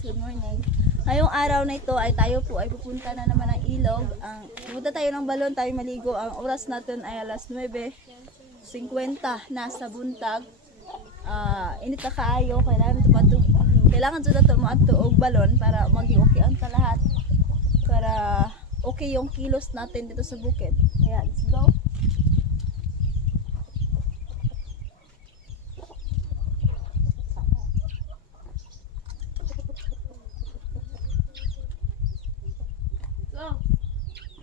guys, good morning. Ngayong araw na ito ay tayo po ay pupunta na naman ng ilog. Pupunta tayo ng balon, tayo maligo. Ang oras natin ay alas 9:50 na sa buntag. Init na kaayo, kailangan sa dato mo ato og balon para magi-okay ang lahat. Para okay yung kilos natin dito sa bukid. Kaya let's go.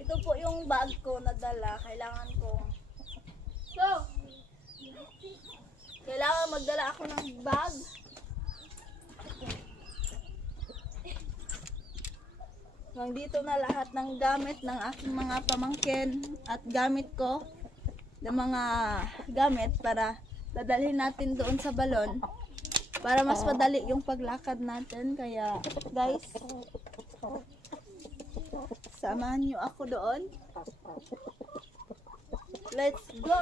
Ito po yung bag ko na dala. Kailangan magdala ako ng bag. Nandito na lahat ng gamit ng aking mga pamangkin at gamit ko ng mga gamit para dadalhin natin doon sa balon para mas madali yung paglakad natin. Kaya guys, samahan nyo ako doon. Let's go!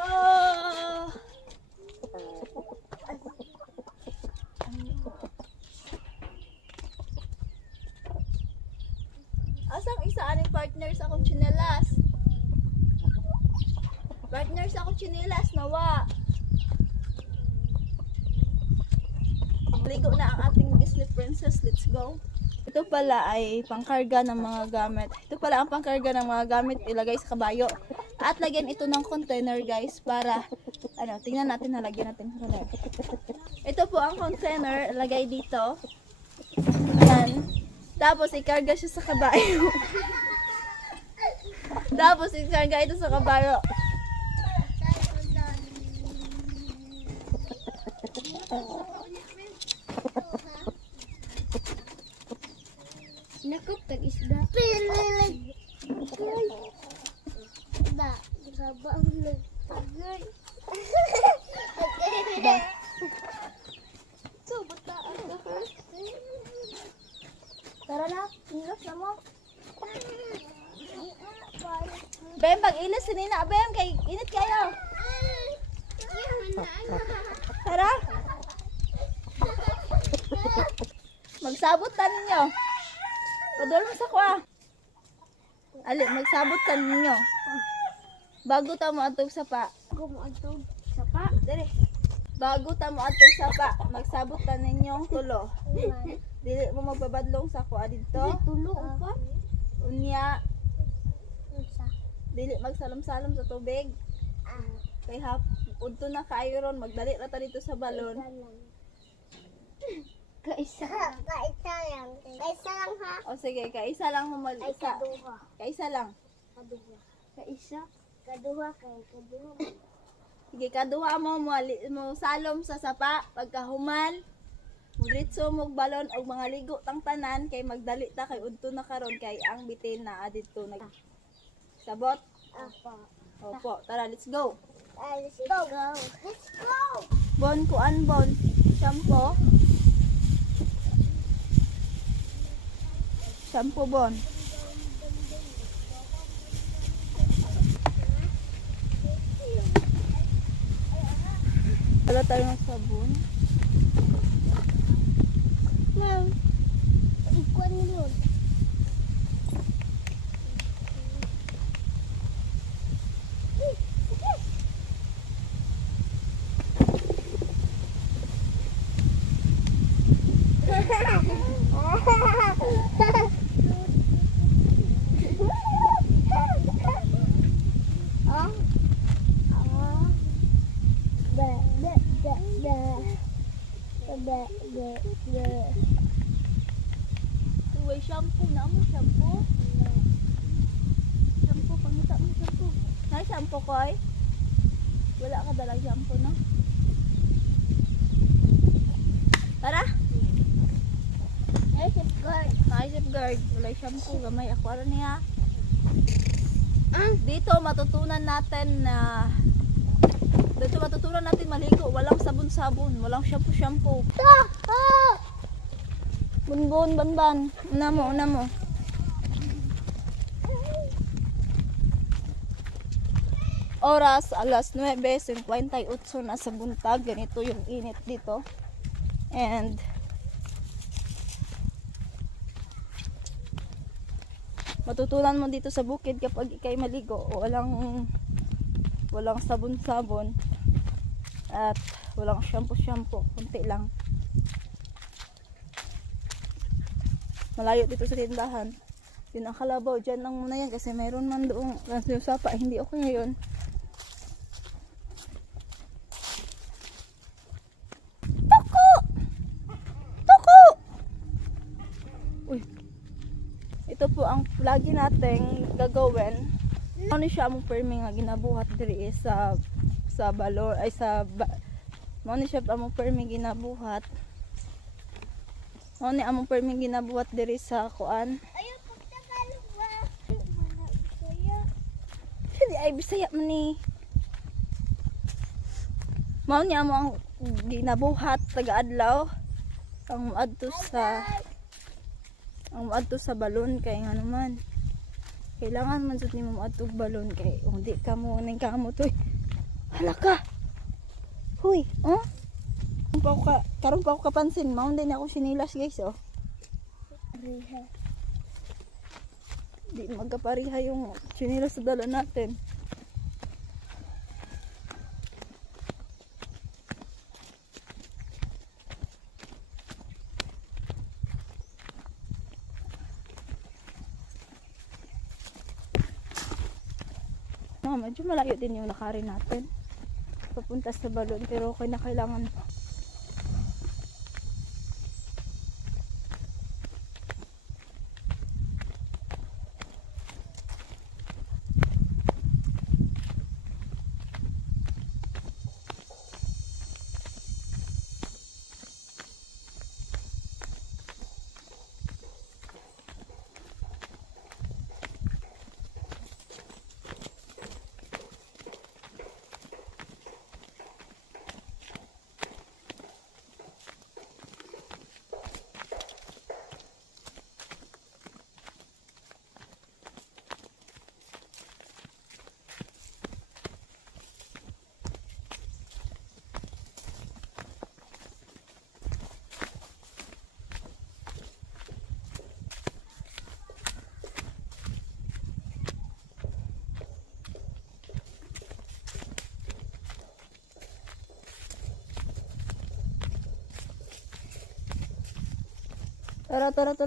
Asang isa aning partner sa akong tsinelas? Partner sa akong tsinelas, nawa. Ligo na ang ating Disney princess. Let's go. Ito pala ay pangkarga ng mga gamit. Ito pala ang pangkarga ng mga gamit ilagay sa kabayo. At lagyan ito ng container guys para tingnan natin, nalagyan natin ng container. Ito po ang container, ilagay dito. Yan. Tapos ikarga siya sa kabayo. Tapos ikarga ito sa kabayo. Nakop tag isda. Pililig. Da, sabang leg. Agay. Ba. So, bata ang first. Tara na, ilos na mo. Bem, pag-ilis sinina, Bem, kay init kayo. Tara. Magsabot ta ninyo. Padol mo sa kwa. Ali, magsabot ta ninyo. Bago ta mo atog sapa. Gumaadtog sapa. Dali. Bago ta mo atog sapa, magsabot ta ninyong tulo. Dili mo magbabadlong sa kwa dito. Tulo upat. Unya, Usa. dili magsalom-salom sa tubig. Kay udto na kaayo ron, magdali ra ta dito sa balon. Kaisa lang. Kaisa lang ha. O sige, kaisa lang mo Kaisa duha. Kaisa lang. Kaduha. Kaisa. Kaduha kay kaduha. Sige, kaduha mo salom sa sapa pagkahuman. Diretso mo balon og mga ligo tang tanan kay magdali ta kay udto na karon kay ang bitin na adito nag sabot. Apa. Opo, tara, let's go. Let's go. Let's go. Bon kuan bon. Shampoo. Shampoo bon. Wala tayo ng sabon. Ma'am. Ikuan yun. Uy, shampoo na mo, shampoo. Shampoo, pangita mo shampoo. Nay, shampoo ko ay. Wala ka dalang shampoo, no? Tara! Ay, safeguard. Nay, safeguard. Wala shampoo, gamay. Ako ano niya. Dito matutunan natin na maligo. Walang sabon-sabon. Walang shampoo-shampoo. Bunbun, banban. Una mo. Oras, alas 9:58 na sa buntag. Ganito yung init dito. And matutunan mo dito sa bukid kapag ikay maligo, walang sabon-sabon at walang shampoo, kunti lang. Malayo dito sa tindahan. Yun ang kalabaw, dyan lang muna yan kasi mayroon man doong yung sapa, hindi okay ngayon. Toko! Toko! Uy. Ito po ang lagi nating gagawin. Ano siya among permi nga ginabuhat diri sa balon ay mao ni siya among permi ginabuhat. Mao ni among permi ginabuhat diri sa kuan. Ayaw pagtagalog ba? Wala kaya. Hindi ay Bisaya man ni. Mao ni among ginabuhat taga-adlaw ang moadto sa balon kay nga naman. Kailangan man jud nimo moadtog balon kay hindi ka mo ning kamot oy. Hala ka. Huy, oh? Karon pa ako kapansin, mao din ako sinilas guys, oh. Riha. Di magkapariha yung sinilas sa dala natin. Medyo malayo din yung lakarin natin papunta sa balon pero okay na kailangan.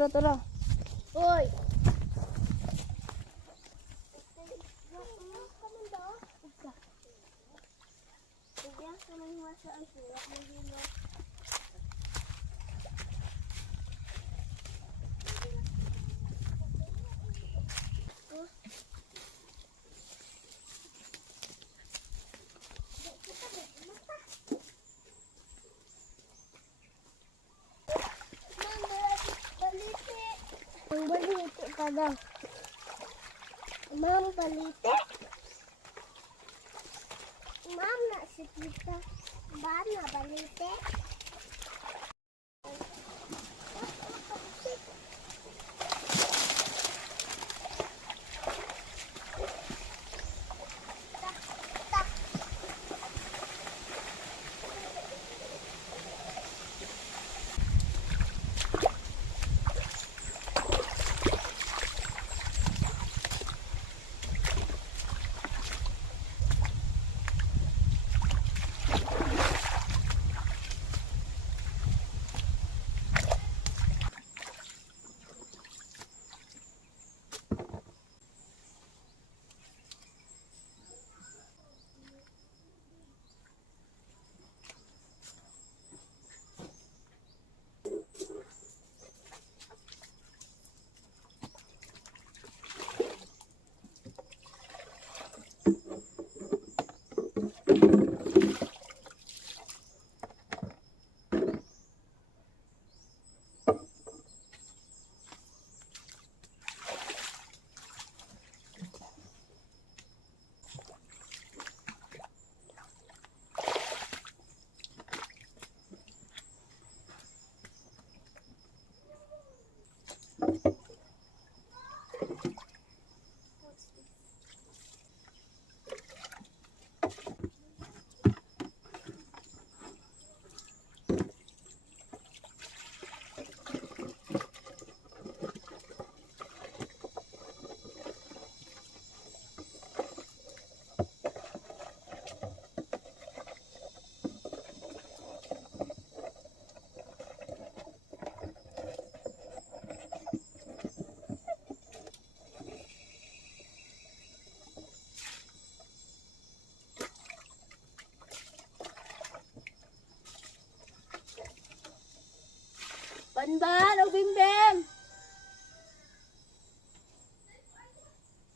Tara. Hoy. Ang balite ka daw. Ma'am, balite. Ma'am, na si Tita. Ba na balite? Banban o bimbem.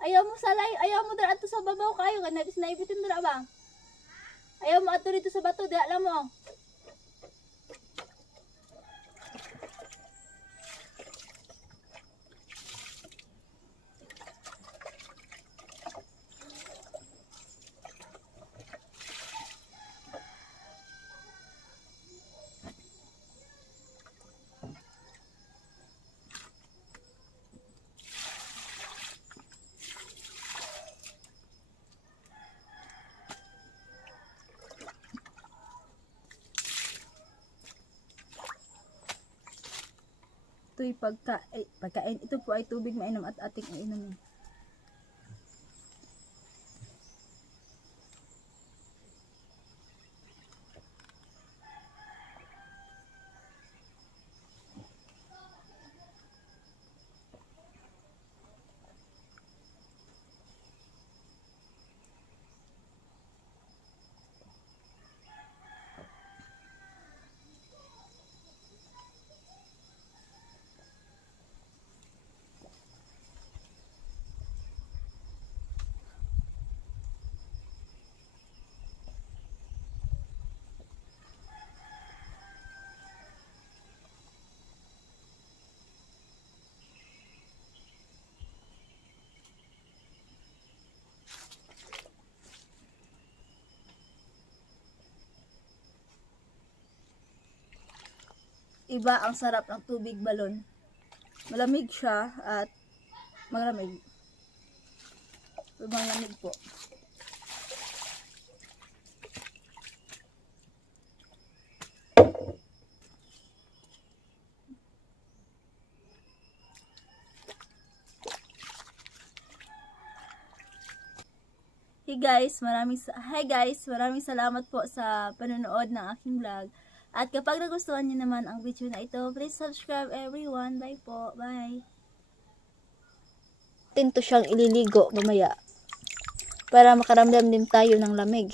Ayaw mo salay, ayaw mo dara ato sa babaw kayo kan nabis na ibitin dara ba? Ayaw mo ato dito sa bato, di alam mo. Ito'y pagkain. Ito po ay tubig mainom at ating inumin. Iba ang sarap ng tubig balon. Malamig siya at malamig. Malamig po. Hi guys, maraming salamat po sa panonood ng aking vlog. At kapag nagustuhan niyo naman ang video na ito, please subscribe everyone. Bye po. Bye. Tinto siyang ililigo mamaya para makaramdam din tayo ng lamig.